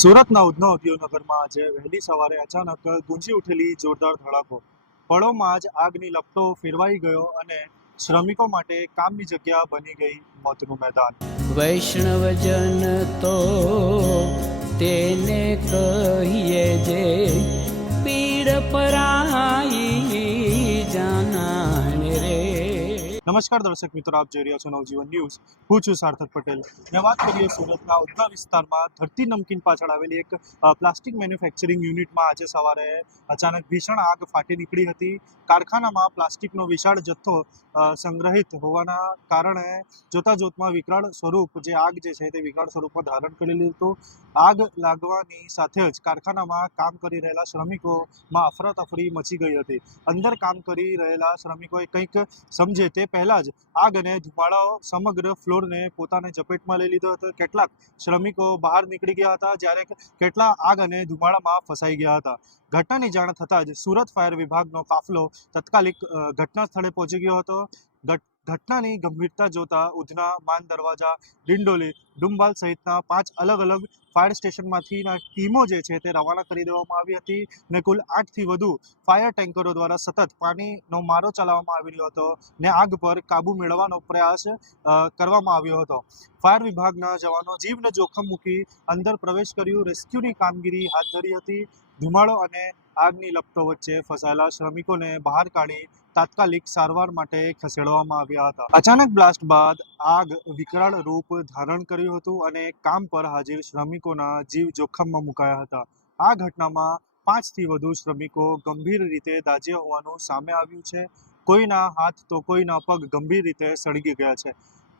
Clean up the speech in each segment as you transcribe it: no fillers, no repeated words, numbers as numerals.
સુરતના ઉધના ઉદ્યોગનગરમાં આજે વહેલી સવારે અચાનક ગુંજી ઉઠેલી જોરદાર ધડાકો. પળોમાં જ આગની લપટો ફેરવાઈ ગયો અને શ્રમિકો માટે કામની જગ્યા બની ગઈ મોતનું મેદાન. વૈષ્ણવજન તો તેને કહીએ જે પીડ પરાઈ જાનાને રે. નમસ્કાર દર્શક મિત્રો, આપ જોઈ રહ્યા છો નવજીવન ન્યૂઝ. હું છું સાર્થક પટેલ. ને વાત કરીએ સુરતના ઉધના વિસ્તારમાં ધરતી નમકીન પાછળ આવેલી એક પ્લાસ્ટિક મેન્યુફેક્ચરિંગ યુનિટમાં આજે સવારે અચાનક ભીષણ આગ ફાટી નીકળી હતી. કારખાનામાં પ્લાસ્ટિકનો વિશાળ જથ્થો સંગ્રહિત હોવાના કારણે જોતમાં વિકરાળ સ્વરૂપ જે આગ જે છે તે વિકરાળ સ્વરૂપમાં ધારણ કરી લીધું હતું. આગ લાગવાની સાથે જ કારખાનામાં કામ કરી રહેલા શ્રમિકોમાં અફરાતફરી મચી ગઈ હતી. અંદર કામ કરી રહેલા શ્રમિકોએ કંઈક સમજે તે પહેલા જ આગ અને ધુમાડાઓ સમગ્ર ફ્લોરને પોતાને ઝપેટમાં લઈ લીધો હતો. કેટલાક શ્રમિકો બહાર નીકળી ગયા હતા, જ્યારે કેટલા આગ અને ધુમાડામાં ફસાઈ ગયા હતા. ઘટનાની જાણ થતાં જ સુરત ફાયર વિભાગનો કાફલો તાત્કાલિક ઘટના સ્થળે પહોંચી ગયો હતો. ઘટનાની ગંભીરતા જોતા ઉધના, માન દરવાજા, ડિંડોલી, ડુંબાલ સહિતના 5 અલગ અલગ ફાયર સ્ટેશનમાંથી ટીમો જે છે તે રવાના કરી દેવામાં આવી હતી ને કુલ 8થી વધુ ફાયર ટેન્કરો દ્વારા સતત પાણીનો મારો ચલાવવામાં આવી રહ્યો હતો ને આગ પર કાબુ મેળવવાનો પ્રયાસ કરવામાં આવ્યો હતો. ફાયર વિભાગના જવાનો જીવને જોખમ મૂકી અંદર પ્રવેશ કર્યું, રેસ્ક્યુની કામગીરી હાથ ધરી હતી. ધુમાડો અને આગની લપટો વચ્ચે ફસાયેલા શ્રમિકોને બહાર કાઢી તાત્કાલિક સારવાર માટે ખસેડવામાં આવ્યા હતા. અચાનક બ્લાસ્ટ બાદ આગ વિકરાળ રૂપ ધારણ કર્યું હતું અને કામ પર હાજર શ્રમિકોના જીવ જોખમમાં મુકાયા હતા. આ ઘટનામાં 5થી વધુ શ્રમિકો ગંભીર રીતે દાઝ્યા હોવાનું સામે આવ્યું છે. કોઈના હાથ તો કોઈના પગ ગંભીર રીતે સળગી ગયા છે.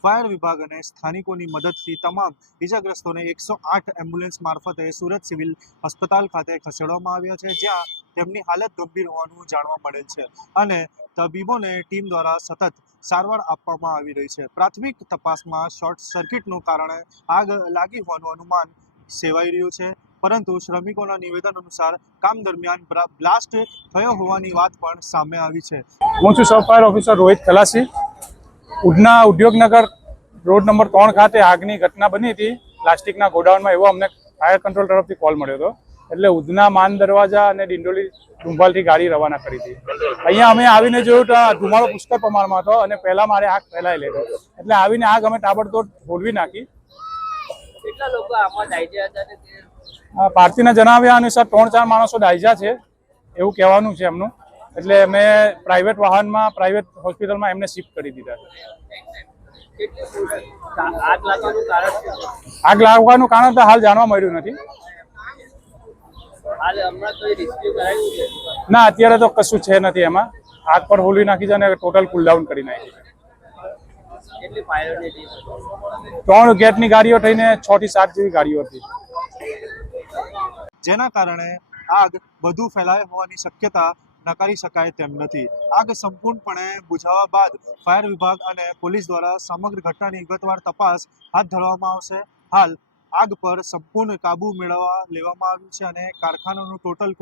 ફાયર વિભાગ અને સ્થાનિકોની મદદથી તમામ ઇજાગ્રસ્તોને 108 એમ્બ્યુલન્સ મારફતે સુરત સિવિલ હોસ્પિટલ ખાતે ખસેડવામાં આવ્યા છે, જ્યાં તેમની હાલત ગંભીર હોવાનું જાણવા મળેલ છે અને તબીબોને ટીમ દ્વારા સતત સારવાર આપવામાં આવી રહી છે. પ્રાથમિક તપાસમાં શોર્ટ સર્કિટનું કારણે આગ લાગી હોવાનું અનુમાન સેવાઈ રહ્યું છે, પરંતુ શ્રમિકોના નિવેદન અનુસાર કામ દરમિયાન બ્લાસ્ટ થયો હોવાની વાત પણ સામે આવી છે. હું છું સબ fire officer Rohit ખલાસી. Udhna Udyognagar road number 3 ખાતે આગની ઘટના બની હતી પ્લાસ્ટિકના ગોડાઉનમાં, એવો અમને ફાયર કંટ્રોલ તરફથી કોલ મળ્યો હતો. એટલે ઉધના, માન દરવાજા અને ડિંડોલી, ડુંબાલથી ગાડી રવાના કરી હતી. અહીંયા અમે આવીને જોયું તો ધુમાડો પુષ્કળ પ્રમાણમાં હતો અને પહેલા મારે આગ ફેલાયેલી હતી. એટલે આવીને આગ અમે તાબડતોડ હોલવી નાખી. કેટલા લોકો આમાં દાઝ્યા હતા? પાર્ટીના જણાવ્યા અનુસાર 3-4 માણસો દાઝ્યા છે એવું કહેવાનું છે એમનું. એટલે અમે પ્રાઇવેટ વાહનમાં, પ્રાઇવેટ હોસ્પિટલમાં એમને શિફ્ટ કરી દીધા. આગ લાગવાનું કારણ તો હાલ જાણવા મળ્યું નથી. ના, અત્યારે તો કશું છે નથી એમાં. આગ પર હોલી નાખી છે અને ટોટલ કુલડાઉન કરી નાખી છે. 3 ગેટની ગાડીઓ થઈને 6 થી 7 જેવી ગાડીઓ હતી, જેના કારણે આગ વધુ ફેલાય હોવાની શક્યતા નકારી શકાય તેમ નથી. આગ સંપૂર્ણપણે બુઝાવવા બાદ ફાયર વિભાગ અને પોલીસ દ્વારા સમગ્ર ઘટનાની વિગતવાર તપાસ હાથ ધરવામાં આવશે. હાલ આગ પર સંપૂર્ણ કાબુ લેવામાં આવ્યું છે અને કારખાનાનું ટોટલ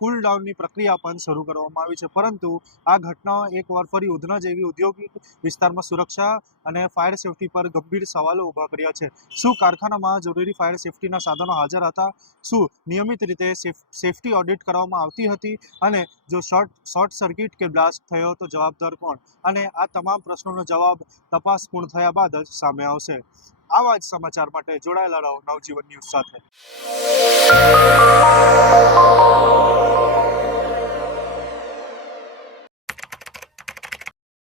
કુલ ડાઉનની પ્રક્રિયા પણ શરૂ કરવામાં આવી છે. પરંતુ આ ઘટના એકવાર ફરી ઉધના જેવી ઔદ્યોગિક વિસ્તારમાં સુરક્ષા અને ફાયર સેફટી પર ગંભીર સવાલો ઊભા કર્યા છે. શું કારખાનામાં જરૂરી ફાયર સેફટીના સાધનો હાજર હતા? શું નિયમિત રીતે સેફટી ઓડિટ કરવામાં આવતી હતી? અને જો શોર્ટ સર્કિટ કે બ્લાસ્ટ થયો તો જવાબદાર કોણ? અને આ તમામ પ્રશ્નોનો જવાબ તપાસ પૂર્ણ થયા બાદ જ સામે આવશે. આવા જ સમાચાર માટે જોડાયેલા રહો નવજીવન ન્યૂઝ સાથે.